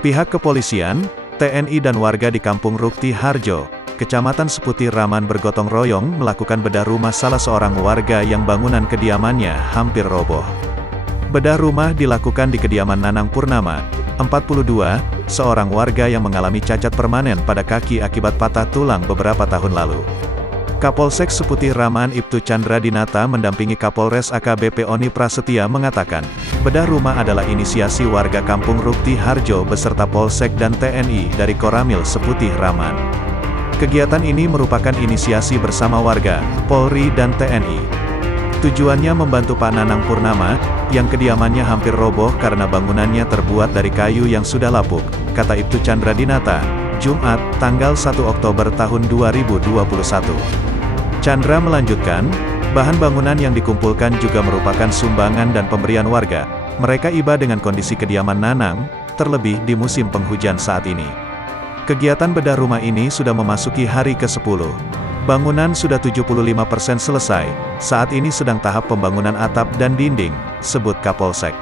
Pihak kepolisian, TNI dan warga di Kampung Rukti Harjo, Kecamatan Seputi Raman bergotong royong melakukan bedah rumah salah seorang warga yang bangunan kediamannya hampir roboh. Bedah rumah dilakukan di kediaman Nanang Purnama, 42, seorang warga yang mengalami cacat permanen pada kaki akibat patah tulang beberapa tahun lalu. Kapolsek Seputi Raman Ibtu Chandra Dinata mendampingi Kapolres AKBP Oni Prasetya mengatakan, bedah rumah adalah inisiasi warga Kampung Rukti Harjo beserta Polsek dan TNI dari Koramil Seputi Raman. Kegiatan ini merupakan inisiasi bersama warga, Polri dan TNI. Tujuannya membantu Pak Nanang Purnama, yang kediamannya hampir roboh karena bangunannya terbuat dari kayu yang sudah lapuk, kata Ibtu Chandra Dinata, Jumat, tanggal 1 Oktober tahun 2021. Chandra melanjutkan, bahan bangunan yang dikumpulkan juga merupakan sumbangan dan pemberian warga. Mereka iba dengan kondisi kediaman Nanang, terlebih di musim penghujan saat ini. Kegiatan bedah rumah ini sudah memasuki hari ke-10. Bangunan sudah 75% selesai, saat ini sedang tahap pembangunan atap dan dinding, sebut Kapolsek.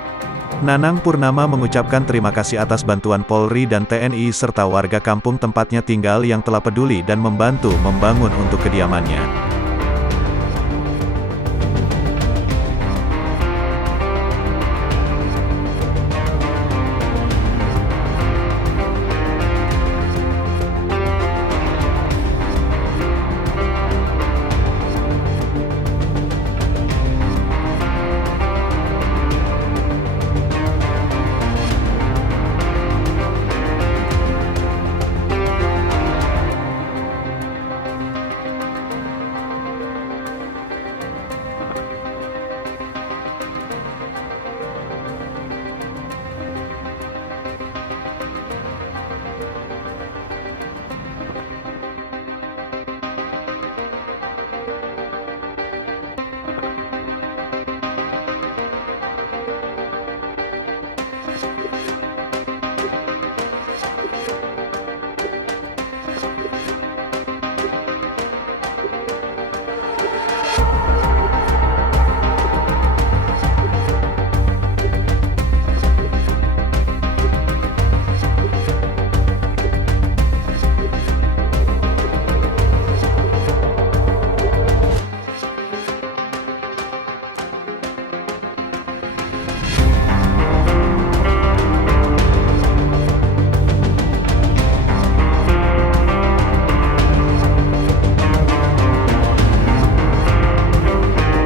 Nanang Purnama mengucapkan terima kasih atas bantuan Polri dan TNI serta warga kampung tempatnya tinggal yang telah peduli dan membantu membangun untuk kediamannya.